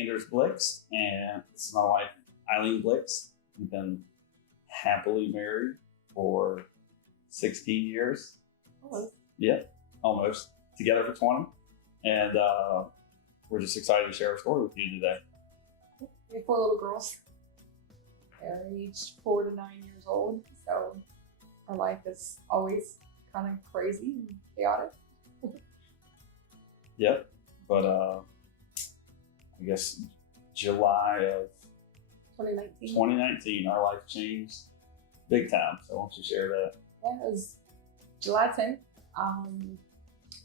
Anders Blix, and this is my wife, Eileen Blix. We've been happily married for 16 years. Almost. Yeah, almost. Together for 20. And we're just excited to share our story with you today. We have 4 little girls. They're aged 4 to 9 years old, so our life is always kind of crazy and chaotic. Yep, but I guess July of 2019, our life changed big time. So why don't you share that? Yeah, it was July 10th.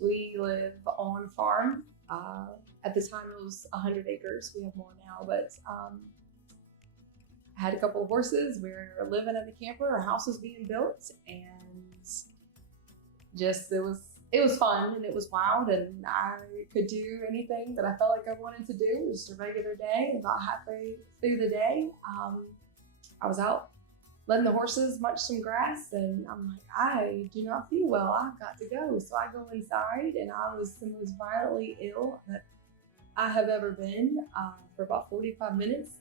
We live on a farm. At the time it was 100 acres. We have more now, but I had a couple of horses. We were living in the camper. Our house was being built, and just it was fun and it was wild, and I could do anything that I felt like I wanted to do. It was just a regular day. About halfway through the day, I was out letting the horses munch some grass, and I'm like, I do not feel well. I've got to go. So I go inside, and I was the most violently ill that I have ever been for about 45 minutes.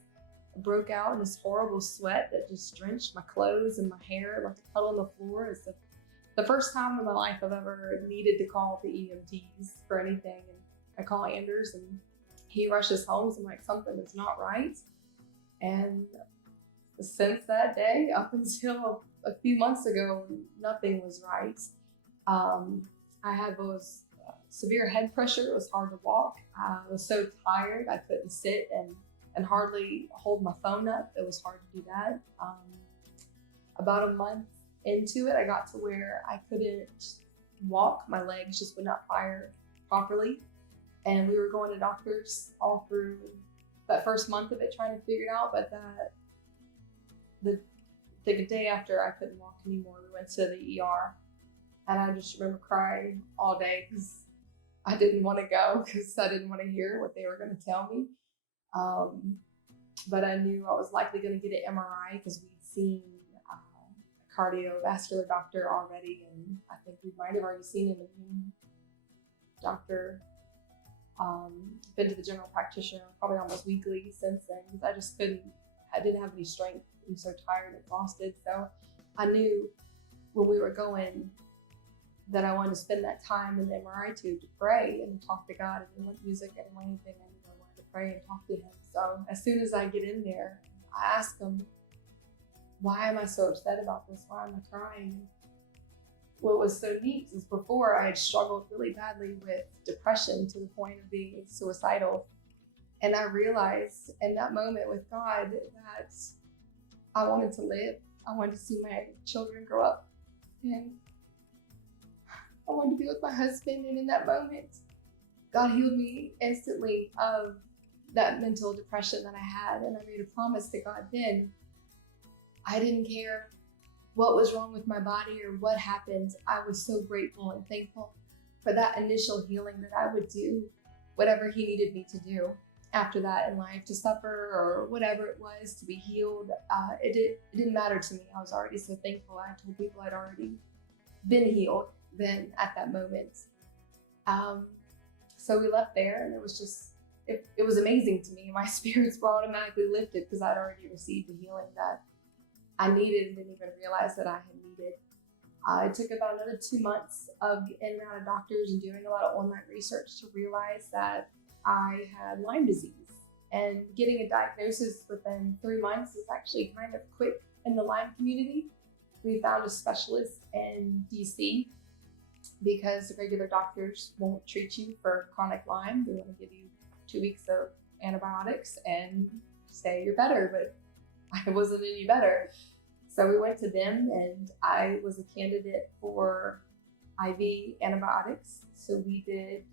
I broke out in this horrible sweat that just drenched my clothes and my hair, like a puddle on the floor. It's the first time in my life I've ever needed to call the EMTs for anything. And I call Anders, and he rushes home. So I'm like, something is not right. And since that day, up until a few months ago, nothing was right. I had those severe head pressure. It was hard to walk. I was so tired I couldn't sit and hardly hold my phone up. It was hard to do that. About a month into it, I got to where I couldn't walk. My legs just would not fire properly. And we were going to doctors all through that first month of it, trying to figure it out. But the day after I couldn't walk anymore, we went to the ER. And I just remember crying all day because I didn't want to go, because I didn't want to hear what they were going to tell me. But I knew I was likely going to get an MRI because we'd seen a cardiovascular doctor already, and I think we might have already seen an immune doctor. Been to the general practitioner probably almost weekly since then, because I didn't have any strength. I was so tired and exhausted. So I knew when we were going that I wanted to spend that time in the MRI tube to pray and talk to God. I didn't want music, I didn't want anything. I wanted to pray and talk to Him. So as soon as I get in there, I ask Him, why am I so upset about this? Why am I crying? What was so neat is before I had struggled really badly with depression to the point of being suicidal. And I realized in that moment with God that I wanted to live. I wanted to see my children grow up, and I wanted to be with my husband. And in that moment, God healed me instantly of that mental depression that I had. And I made a promise to God then. I didn't care what was wrong with my body or what happened. I was so grateful and thankful for that initial healing, that I would do whatever He needed me to do after that in life, to suffer or whatever it was, to be healed. It didn't matter to me. I was already so thankful. I told people I'd already been healed then at that moment. So we left there, and it was just, it was amazing to me. My spirits were automatically lifted because I'd already received the healing that I needed and didn't even realize that I had needed. It took about another 2 months of in and out of doctors and doing a lot of online research to realize that I had Lyme disease. And getting a diagnosis within 3 months is actually kind of quick in the Lyme community. We found a specialist in DC because the regular doctors won't treat you for chronic Lyme. They want to give you 2 weeks of antibiotics and say you're better, but I wasn't any better. So we went to them, and I was a candidate for IV antibiotics. So we did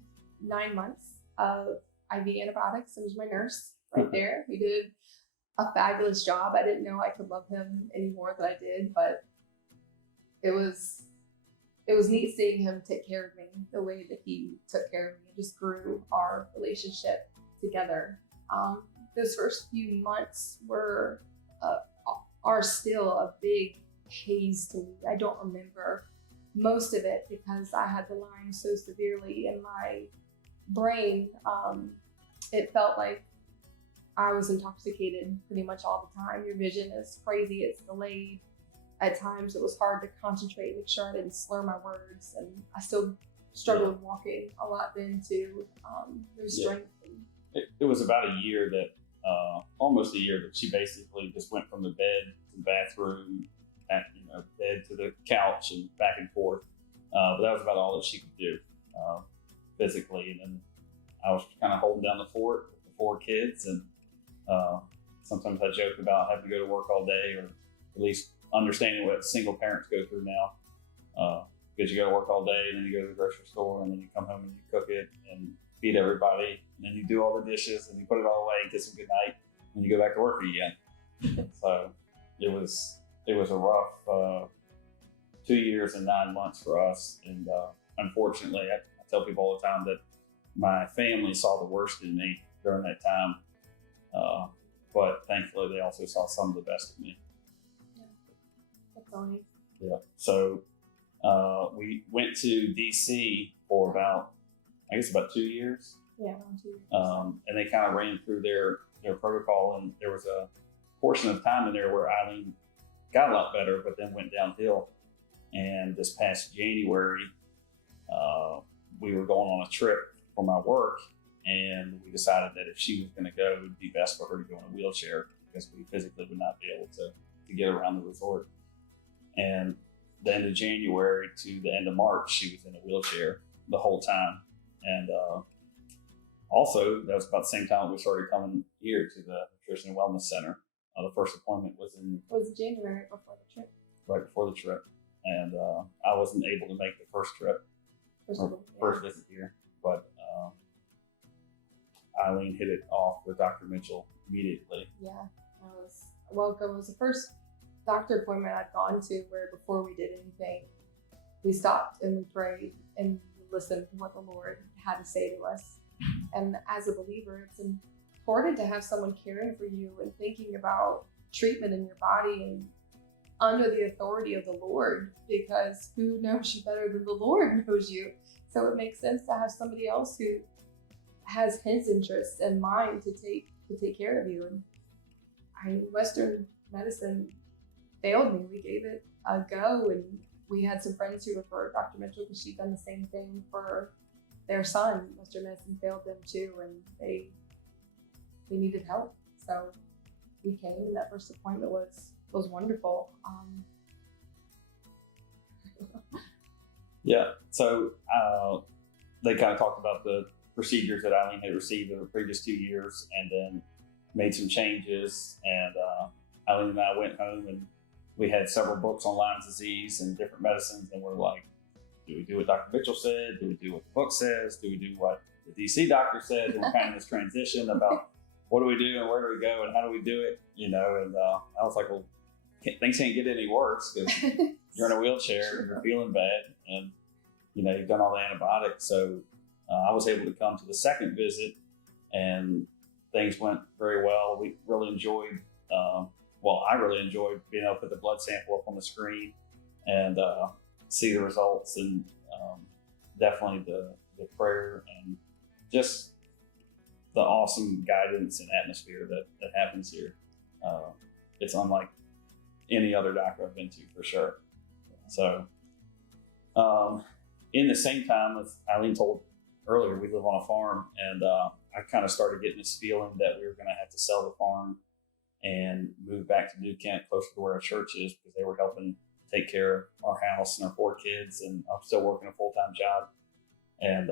9 months of IV antibiotics. It was my nurse right there. He did a fabulous job. I didn't know I could love him any more than I did, but it was neat seeing him take care of me the way that he took care of me. It just grew our relationship together. Those first few months are still a big haze to me. I don't remember most of it because I had the Lyme so severely in my brain. It felt like I was intoxicated pretty much all the time. Your vision is crazy. It's delayed. At times, it was hard to concentrate, make sure I didn't slur my words, and I still struggled walking a lot then too. There's strength. It was about a year that, almost a year that she basically just went from the bed to the bathroom, bed to the couch and back and forth. But that was about all that she could do physically. And then I was kind of holding down the fort with the 4 kids, and sometimes I joke about having to go to work all day, or at least understanding what single parents go through now. Because you go to work all day, and then you go to the grocery store, and then you come home and you cook it and feed everybody, and then you do all the dishes and you put it all away and kiss them goodnight, and you go back to work again. So it was a rough 2 years and 9 months for us. And unfortunately, I tell people all the time that my family saw the worst in me during that time. But thankfully, they also saw some of the best of me. Yeah. That's funny. Yeah. So we went to DC for about 2 years. Yeah, around 2 years. And they kind of ran through their protocol, and there was a portion of time in there where Eileen got a lot better, but then went downhill. And this past January, we were going on a trip for my work, and we decided that if she was going to go, it would be best for her to go in a wheelchair, because we physically would not be able to get around the resort. And the end of January to the end of March, she was in a wheelchair the whole time. And also, that was about the same time we started coming here to the Nutrition and Wellness Center. The first appointment was in... It was January before the trip. Right before the trip. And I wasn't able to make the first trip, first visit here. But Eileen hit it off with Dr. Mitchell immediately. Yeah, it was the first doctor appointment I'd gone to where before we did anything, we stopped and we prayed and listened to what the Lord had to say to us. And as a believer, it's important to have someone caring for you and thinking about treatment in your body and under the authority of the Lord, because who knows you better than the Lord knows you? So it makes sense to have somebody else who has his interests in mind to take care of you. And Western medicine failed me. We gave it a go, and we had some friends who referred Dr. Mitchell because she'd done the same thing for their son. Western medicine failed them too, and they needed help. So we came, and that first appointment was wonderful. Yeah. So they kind of talked about the procedures that Eileen had received in the previous 2 years, and then made some changes. And Eileen and I went home, and we had several books on Lyme disease and different medicines, and we're like, do we do what Dr. Mitchell said? Do we do what the book says? Do we do what the DC doctor said? And we're kind of in this transition about what do we do and where do we go and how do we do it? And I was like, well, things can't get any worse, because you're in a wheelchair and you're feeling bad, and you've done all the antibiotics. So I was able to come to the second visit, and things went very well. We really enjoyed, I really enjoyed being able to put the blood sample up on the screen and see the results, and definitely the prayer and just the awesome guidance and atmosphere that happens here. It's unlike any other doctor I've been to, for sure. So in the same time, as Eileen told earlier, we live on a farm, and I kind of started getting this feeling that we were going to have to sell the farm and move back to New Kent, closer to where our church is, because they were helping take care of our house and our 4 kids, and I'm still working a full-time job. And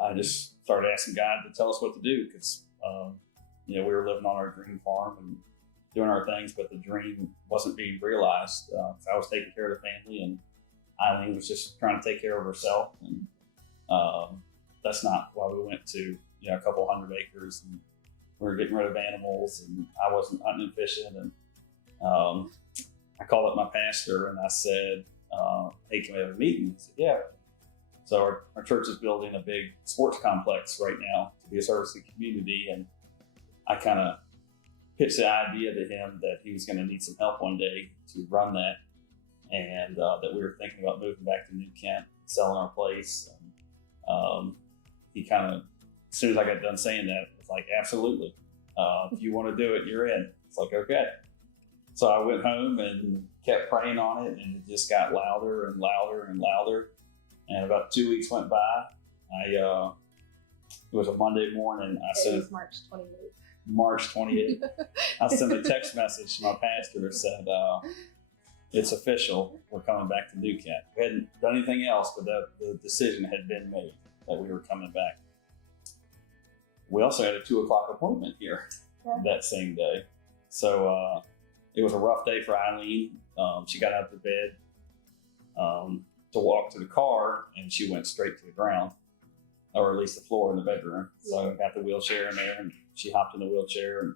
I just started asking God to tell us what to do, because we were living on our dream farm and doing our things, but the dream wasn't being realized. So I was taking care of the family, and Eileen was just trying to take care of herself, and that's not why we went to a couple 100 acres, and we were getting rid of animals, and I wasn't hunting and fishing. And I called up my pastor and I said, hey, can we have a meeting? He said, yeah. So our church is building a big sports complex right now to be a service to the community, and I kind of pitched the idea to him that he was going to need some help one day to run that, and that we were thinking about moving back to New Kent, selling our place. And he kind of, as soon as I got done saying that, was like, absolutely. If you want to do it, you're in. It's like, okay. So I went home and kept praying on it, and it just got louder and louder and louder. And about 2 weeks went by. It was a Monday morning. It was March 28th. March 28th. I sent a text message to my pastor that said, it's official. We're coming back to New Kent. We hadn't done anything else, but the decision had been made that we were coming back. We also had a 2:00 appointment here that same day. So it was a rough day for Eileen. She got out of bed to walk to the car, and she went straight to the ground, or at least the floor in the bedroom. So I got the wheelchair in there, and she hopped in the wheelchair and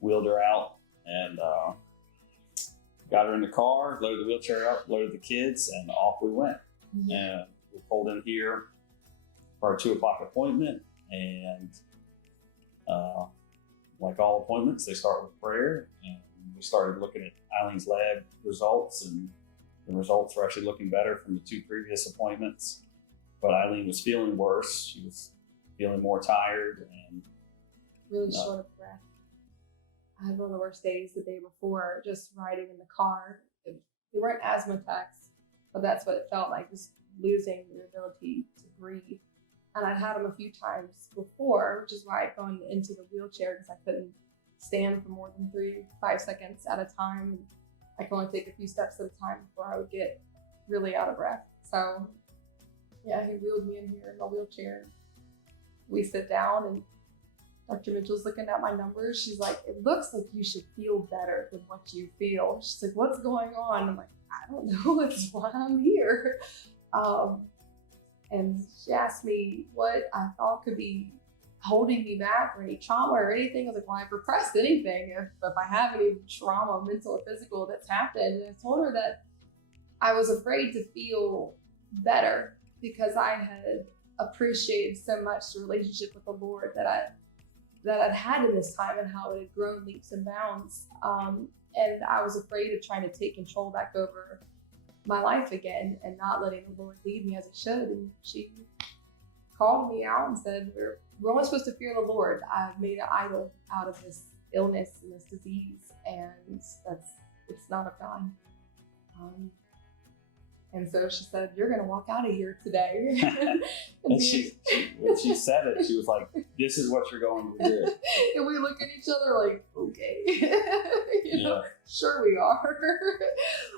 wheeled her out, and got her in the car, loaded the wheelchair up, loaded the kids, and off we went. Mm-hmm. And we pulled in here for our 2:00 appointment, and like all appointments, they start with prayer, and we started looking at Eileen's lab results, and the results were actually looking better from the 2 previous appointments. But Eileen was feeling worse. She was feeling more tired and really short of breath. I had one of the worst days the day before, just riding in the car. They weren't asthma attacks, but that's what it felt like, just losing your ability to breathe. And I'd had them a few times before, which is why I'd gone into the wheelchair, because I couldn't stand for more than 3 to 5 seconds at a time. I could only take a few steps at a time before I would get really out of breath. So yeah, he wheeled me in here in the wheelchair. We sit down, and Dr. Mitchell's looking at my numbers. She's like, it looks like you should feel better than what you feel. She's like, what's going on? I'm like, I don't know. It's why I'm here. And she asked me what I thought could be holding me back, or any trauma or anything. I was like, well, I've repressed anything. If I have any trauma, mental or physical, that's happened. And I told her that I was afraid to feel better, because I had appreciated so much the relationship with the Lord that I'd had in this time, and how it had grown leaps and bounds. And I was afraid of trying to take control back over my life again and not letting the Lord lead me as He should. And she called me out and said, we're only supposed to fear the Lord. I've made an idol out of this illness and this disease, and it's not of God. And so she said, you're going to walk out of here today. And when she said it, she was like, this is what you're going to do. And we look at each other like, okay, you know, sure we are.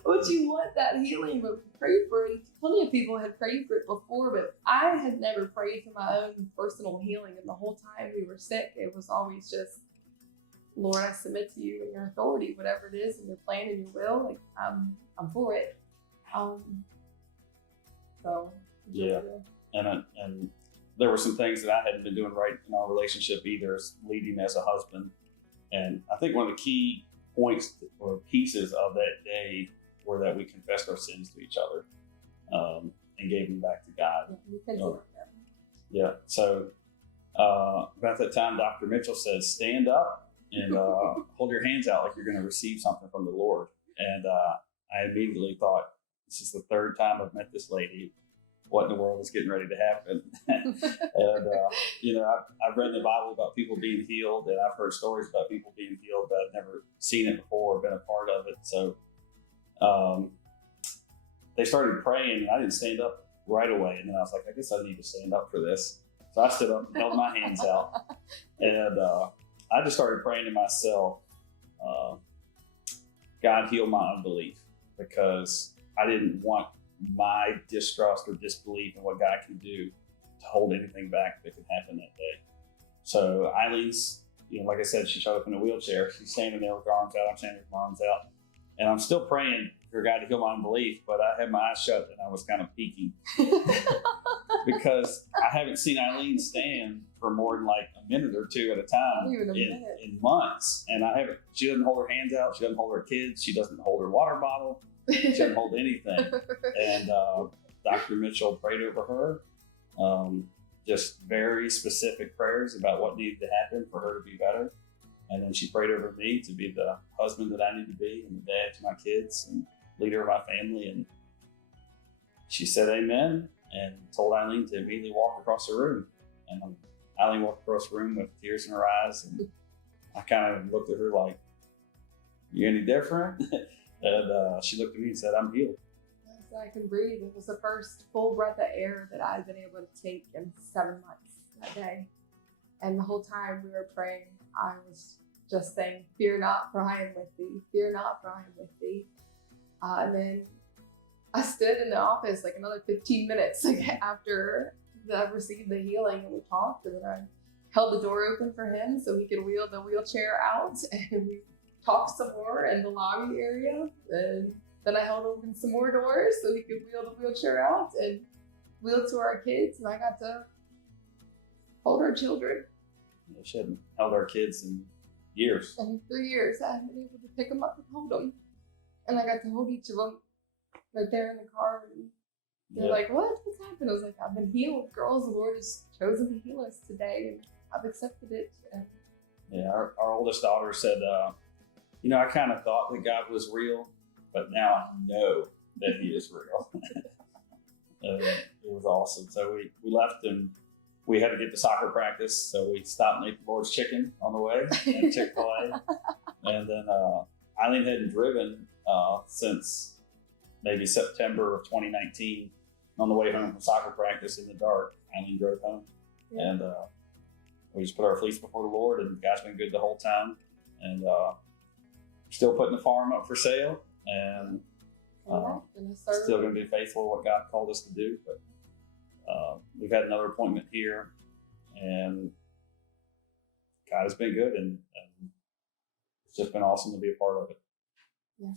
But you want that healing, but pray for it. Plenty of people had prayed for it before, but I had never prayed for my own personal healing. And the whole time we were sick, it was always just, Lord, I submit to you and your authority, whatever it is, and your plan and your will. Like, I'm for it. So yeah, and there were some things that I hadn't been doing right in our relationship either, as leading as a husband. And I think one of the key points or pieces of that day were that we confessed our sins to each other, and gave them back to God. Yeah. So about that time, Dr. Mitchell says, stand up and hold your hands out like you're going to receive something from the Lord. And I immediately thought, this is the 3rd time I've met this lady. What in the world is getting ready to happen? And, I've read in the Bible about people being healed, and I've heard stories about people being healed, but I've never seen it before or been a part of it. So they started praying, and I didn't stand up right away. And then I was like, I guess I need to stand up for this. So I stood up and held my hands out. And I just started praying to myself, God, heal my unbelief, because I didn't want my distrust or disbelief in what God can do to hold anything back that could happen that day. So Eileen's, like I said, she showed up in a wheelchair. She's standing there with her arms out. I'm standing with my arms out. And I'm still praying for God to heal my unbelief, but I had my eyes shut and I was kind of peeking because I haven't seen Eileen stand for more than like a minute or 2 at a time in months. And she doesn't hold her hands out. She doesn't hold her kids. She doesn't hold her water bottle. She doesn't hold anything. And Dr. Mitchell prayed over her, just very specific prayers about what needed to happen for her to be better. And then she prayed over me to be the husband that I need to be, and the dad to my kids, and leader of my family. And she said amen and told Eileen to immediately walk across the room. And Eileen walked across the room with tears in her eyes and I kind of looked at her like, "You any different?" And she looked at me and said, "I'm healed." So I can breathe. It was the first full breath of air that I'd been able to take in 7 months that day. And the whole time we were praying, I was just saying, "Fear not, for I am with thee. Fear not, for I am with thee." And then I stood in the office like another 15 minutes after I received the healing, and we talked, and then I held the door open for him so he could wheel the wheelchair out, and we talked some more in the lobby area. And then I held open some more doors so he could wheel the wheelchair out and wheel to our kids, and I got to hold our children. She hadn't held our kids in years. And 3 years I haven't been able to pick them up and hold them. And I got to hold each of them right there in the car. And they're like, "What? What's happened?" I was like, "I've been healed, girls. The Lord has chosen to heal us today, and I've accepted it." And yeah, our oldest daughter said, "I kind of thought that God was real, but now I know that He is real." It was awesome. So we left, and we had to get to soccer practice, so we stopped and ate the Lord's chicken on the way at Chick-fil-A. And then Eileen hadn't driven since maybe September of 2019. On the way home from soccer practice in the dark, Eileen drove home. Yeah. And we just put our fleece before the Lord, and God's been good the whole time. And still putting the farm up for sale, and still going to be faithful to what God called us to do. But we've had another appointment here, and God has been good, and it's just been awesome to be a part of it. Yeah.